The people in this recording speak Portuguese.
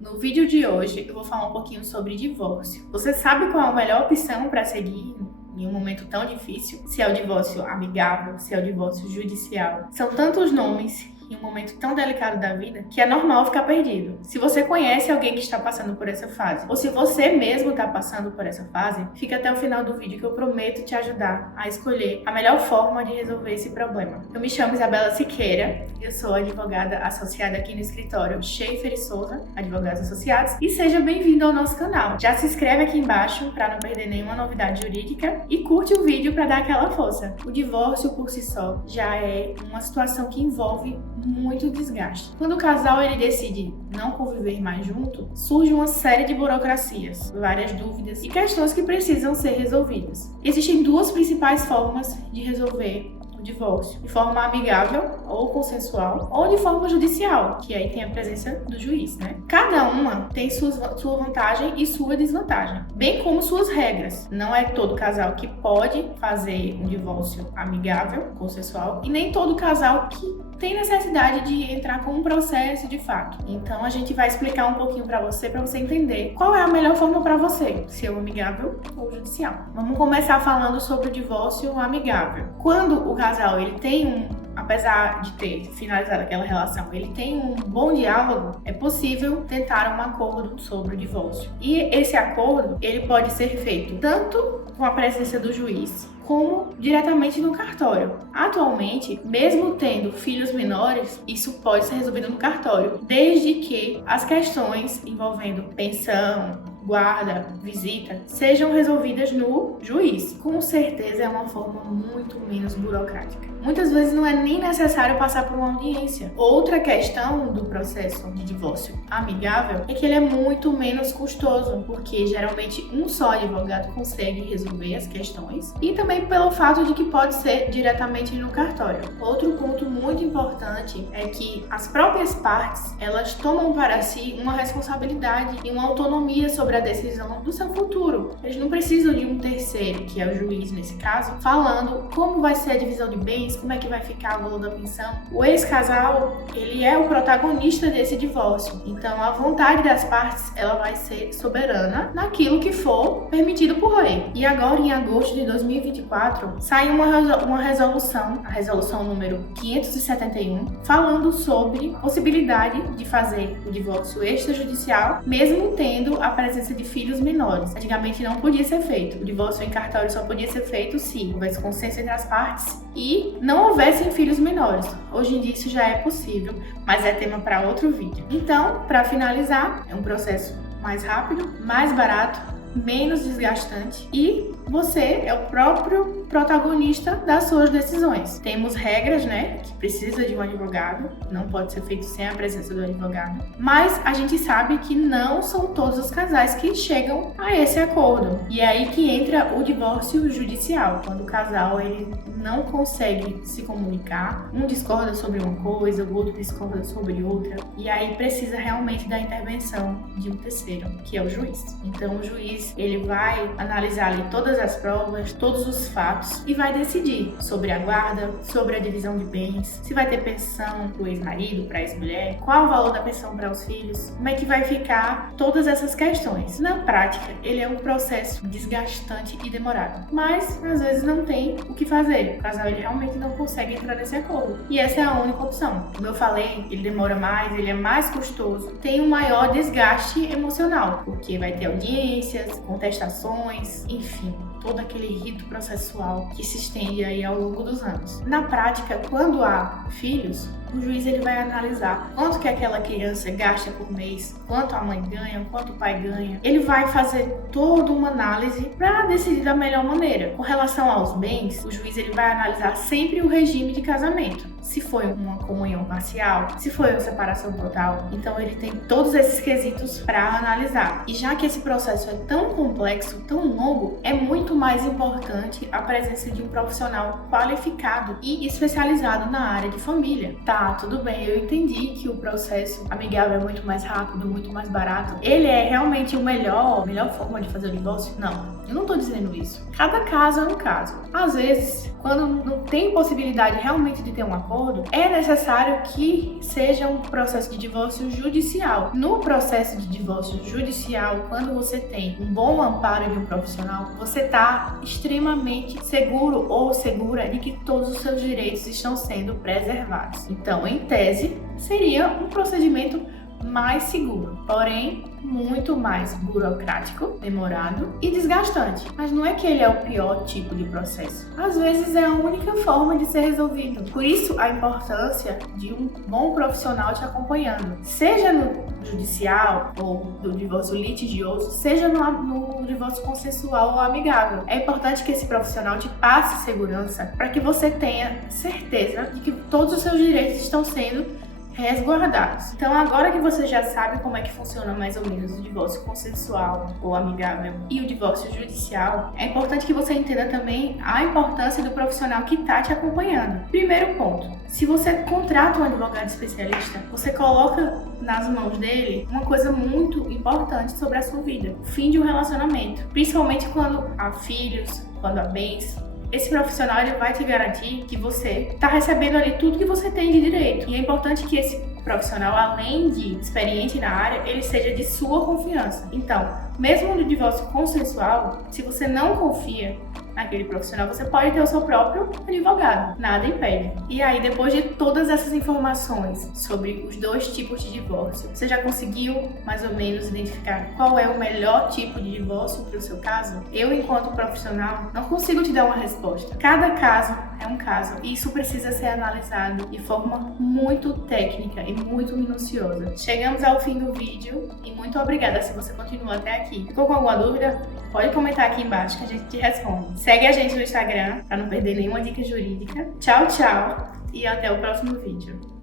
No vídeo de hoje eu vou falar um pouquinho sobre divórcio. Você sabe qual é a melhor opção para seguir em um momento tão difícil? Se é o divórcio amigável, se é o divórcio judicial. São tantos nomes em um momento tão delicado da vida que é normal ficar perdido. Se você conhece alguém que está passando por essa fase, ou se você mesmo está passando por essa fase, fica até o final do vídeo que eu prometo te ajudar a escolher a melhor forma de resolver esse problema. Eu me chamo Isabela Siqueira, eu sou advogada associada aqui no escritório Schaefer & Souza, Advogados Associados, e seja bem-vindo ao nosso canal. Já se inscreve aqui embaixo para não perder nenhuma novidade jurídica e curte o vídeo para dar aquela força. O divórcio por si só já é uma situação que envolve muito desgaste. Quando o casal ele decide não conviver mais junto, surge uma série de burocracias, várias dúvidas e questões que precisam ser resolvidas. Existem duas principais formas de resolver o divórcio: de forma amigável ou consensual, ou de forma judicial, que aí tem a presença do juiz, né? Cada uma tem sua vantagem e sua desvantagem, bem como suas regras. Não é todo casal que pode fazer um divórcio amigável, consensual, e nem todo casal que tem necessidade de entrar com um processo de fato. Então a gente vai explicar um pouquinho para você entender qual é a melhor forma para você, se é o amigável ou judicial. Vamos começar falando sobre o divórcio amigável. Quando o casal ele tem apesar de ter finalizado aquela relação, ele tem um bom diálogo, é possível tentar um acordo sobre o divórcio. E esse acordo, ele pode ser feito tanto com a presença do juiz, como diretamente no cartório. Atualmente, mesmo tendo filhos menores, isso pode ser resolvido no cartório, desde que as questões envolvendo pensão, guarda, visita, sejam resolvidas no juiz. Com certeza é uma forma muito menos burocrática. Muitas vezes não é nem necessário passar por uma audiência. Outra questão do processo de divórcio amigável é que ele é muito menos custoso, porque geralmente um só advogado consegue resolver as questões, e também pelo fato de que pode ser diretamente no cartório. Outro ponto muito importante é que as próprias partes, elas tomam para si uma responsabilidade e uma autonomia sobre a decisão do seu futuro. Eles não precisam de um terceiro, que é o juiz nesse caso, falando como vai ser a divisão de bens, como é que vai ficar o valor da pensão. O ex-casal, ele é o protagonista desse divórcio. Então a vontade das partes, ela vai ser soberana naquilo que for permitido por lei. E agora, em agosto de 2024, saiu uma resolução, a resolução número 571, falando sobre a possibilidade de fazer o divórcio extrajudicial, mesmo tendo a presença de filhos menores. Antigamente não podia ser feito. O divórcio em cartório só podia ser feito se houvesse consenso entre as partes e não houvessem filhos menores. Hoje em dia isso já é possível, mas é tema para outro vídeo. Então, para finalizar, é um processo mais rápido, mais barato, menos desgastante, e você é o próprio protagonista das suas decisões. Temos regras, né, que precisa de um advogado, não pode ser feito sem a presença do advogado, mas a gente sabe que não são todos os casais que chegam a esse acordo. E é aí que entra o divórcio judicial, quando o casal ele não consegue se comunicar, um discorda sobre uma coisa, o outro discorda sobre outra, e aí precisa realmente da intervenção de um terceiro, que é o juiz. Então o juiz ele vai analisar ali todas as provas, todos os fatos e vai decidir sobre a guarda, sobre a divisão de bens, se vai ter pensão para o ex-marido, para a ex-mulher, qual o valor da pensão para os filhos, como é que vai ficar todas essas questões. Na prática, ele é um processo desgastante e demorado, mas às vezes não tem o que fazer. O casal ele realmente não consegue entrar nesse acordo e essa é a única opção. Como eu falei, ele demora mais, ele é mais custoso, tem um maior desgaste emocional, porque vai ter audiências, contestações, enfim, todo aquele rito processual que se estende aí ao longo dos anos. Na prática, quando há filhos, o juiz ele vai analisar quanto que aquela criança gasta por mês, quanto a mãe ganha, quanto o pai ganha. Ele vai fazer toda uma análise para decidir da melhor maneira. Com relação aos bens, o juiz ele vai analisar sempre o regime de casamento. Se foi uma comunhão parcial, se foi uma separação total. Então ele tem todos esses quesitos para analisar. E já que esse processo é tão complexo, tão longo, é muito mais importante a presença de um profissional qualificado e especializado na área de família. Tá, tudo bem, eu entendi que o processo amigável é muito mais rápido, muito mais barato. Ele é realmente a melhor forma de fazer o divórcio? Não. Eu não tô dizendo isso. Cada caso é um caso. Às vezes, quando não tem possibilidade realmente de ter um acordo, acordo, é necessário que seja um processo de divórcio judicial. No processo de divórcio judicial, quando você tem um bom amparo de um profissional, você está extremamente seguro ou segura de que todos os seus direitos estão sendo preservados. Então, em tese, seria um procedimento mais seguro, porém muito mais burocrático, demorado e desgastante. Mas não é que ele é o pior tipo de processo. Às vezes é a única forma de ser resolvido. Por isso a importância de um bom profissional te acompanhando, seja no judicial ou do divórcio litigioso, seja no divórcio consensual ou amigável. É importante que esse profissional te passe segurança para que você tenha certeza de que todos os seus direitos estão sendo resguardados. Então, agora que você já sabe como é que funciona mais ou menos o divórcio consensual ou amigável e o divórcio judicial, é importante que você entenda também a importância do profissional que está te acompanhando. Primeiro ponto, se você contrata um advogado especialista, você coloca nas mãos dele uma coisa muito importante sobre a sua vida, o fim de um relacionamento, principalmente quando há filhos, quando há bens. Esse profissional ele vai te garantir que você está recebendo ali tudo que você tem de direito. E é importante que esse profissional, além de experiente na área, ele seja de sua confiança. Então, mesmo no divórcio consensual, se você não confia naquele profissional, você pode ter o seu próprio advogado, nada impede. E aí, depois de todas essas informações sobre os dois tipos de divórcio, você já conseguiu mais ou menos identificar qual é o melhor tipo de divórcio para o seu caso? Eu, enquanto profissional, não consigo te dar uma resposta. Cada caso é um caso e isso precisa ser analisado de forma muito técnica e muito minuciosa. Chegamos ao fim do vídeo e muito obrigada se você continuou até aqui. Ficou com alguma dúvida? Pode comentar aqui embaixo que a gente te responde. Segue a gente no Instagram para não perder nenhuma dica jurídica. Tchau, tchau e até o próximo vídeo.